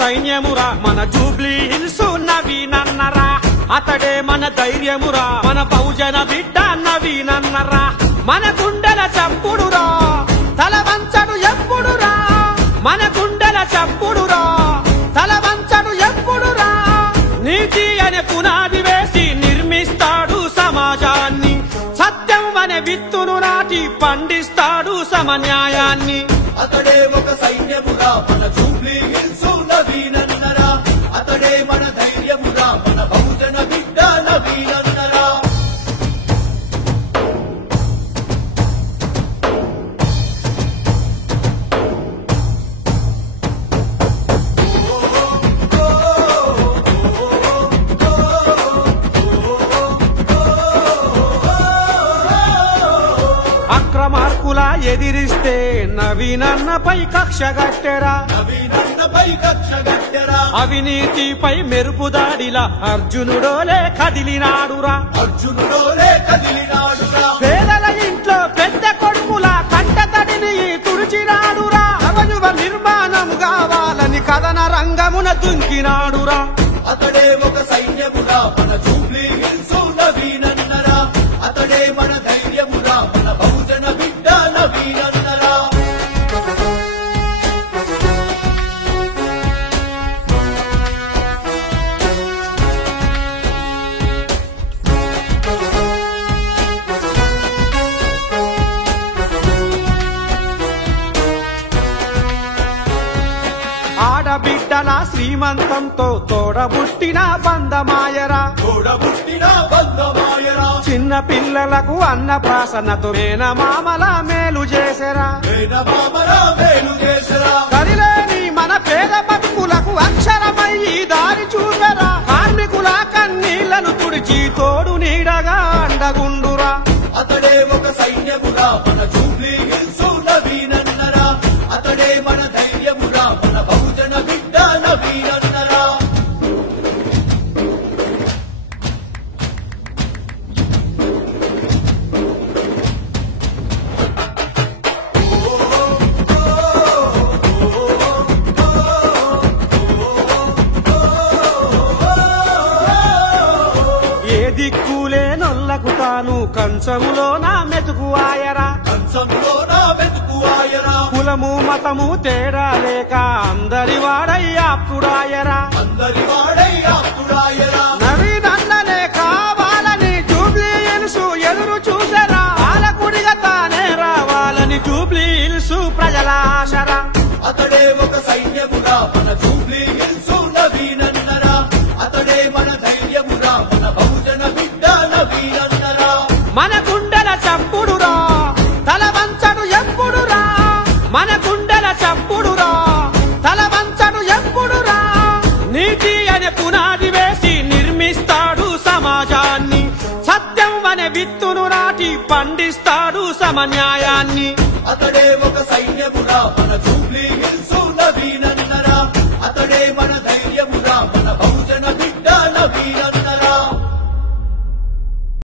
సైన్యమురా మన Jubilee hills నవీనన్నరా అతడే మన ధైర్యమురా మన బహుజన బిడ్డ నవీనన్నరా మన గుండెల చప్పుడురా తల వంచడు ఎప్పుడురా మన గుండెల చప్పుడురా తల వంచడు ఎప్పుడురా నీతి అనే పునాది వేసి నిర్మిస్తాడు సమాజాన్ని సత్యం అనే విత్తును నాటి పండిస్తాడు సమన్యాయాన్ని అతడే ఒక సైన్యమురా మన జూబ్లీ హిల్స్ నవీనన్నరా అతడే మన ధైర్యమురా మన బహుజన బిడ్డ నవీనన్నరా అక్రమార్కుల ఎదిరిస్తే నవీనన్నపై కక్ష గట్టెరా అవినీతిపై మెరుపుదాడిలా అర్జునుడోలే కదిలినాడురా పేదల ఇంట్లో పెద్ద కొడుకుల కంటతడిని తుడిచినాడురా అవయువ నిర్మాణం కావాలని కథన రంగమున దుంకినాడురా అతడే ఒక సైన్యమురా మన జూబ్లీ హిల్స్ నవీనన్నరా అతడే మన ధైర్యమురా మన బహుజన బిడ్డ నవీనన్నరా ఆడబిడ్డల శ్రీమంతంతో తోడబుట్టిన బంధమాయరా చిన్న పిల్లలకు అన్నప్రాసనతో మేనమామల మేలు చేసరా కదిలేని మన పేద బతుకులకు అక్షరమై దారి చూపరా కార్మికుల కన్నీళ్లను తుడిచి తోడు నీడగా అండగుండురా అతడే ఒక సైన్యమురా మన జూబ్లీ హిల్స్ నవీనన్నరా అతడే మన ధైర్యమురా మన బహుజన బిడ్డ నవీనన్నరా ఏ దిక్కులే నొల్లకు తాను కంచములో నా మెతుకు ఆయరా కులము మతము తేడా లేక అందరి వాడయ్యాపుడాయరా నవీనన్ననే కావాలని జూబ్లీ హిల్స్ ఎదురు చూసరా పాలకుడిగా తానే రావాలని జూబ్లీ హిల్స్ ప్రజల ఆశరా అతడే ఒక సైన్యమురా మన జూబ్లీ హిల్స్ నవీనన్నరా అతడే మన ధైర్యమురా మన బహుజన బిడ్డ నవీనన్నరా మన గుండెల చప్పుడురా తల వంచడు ఎప్పుడురా మన గుండెల చప్పుడురా తల వంచడు ఎప్పుడురా నీతి అనే పునాది వేసి నిర్మిస్తాడు సమాజాన్ని సత్యం అనే విత్తును నాటి పండిస్తాడు సమన్యాయాన్ని అతడే ఒక సైన్యమురా మన జూబ్లీ హిల్స్ నవీనన్నరా అతడే మన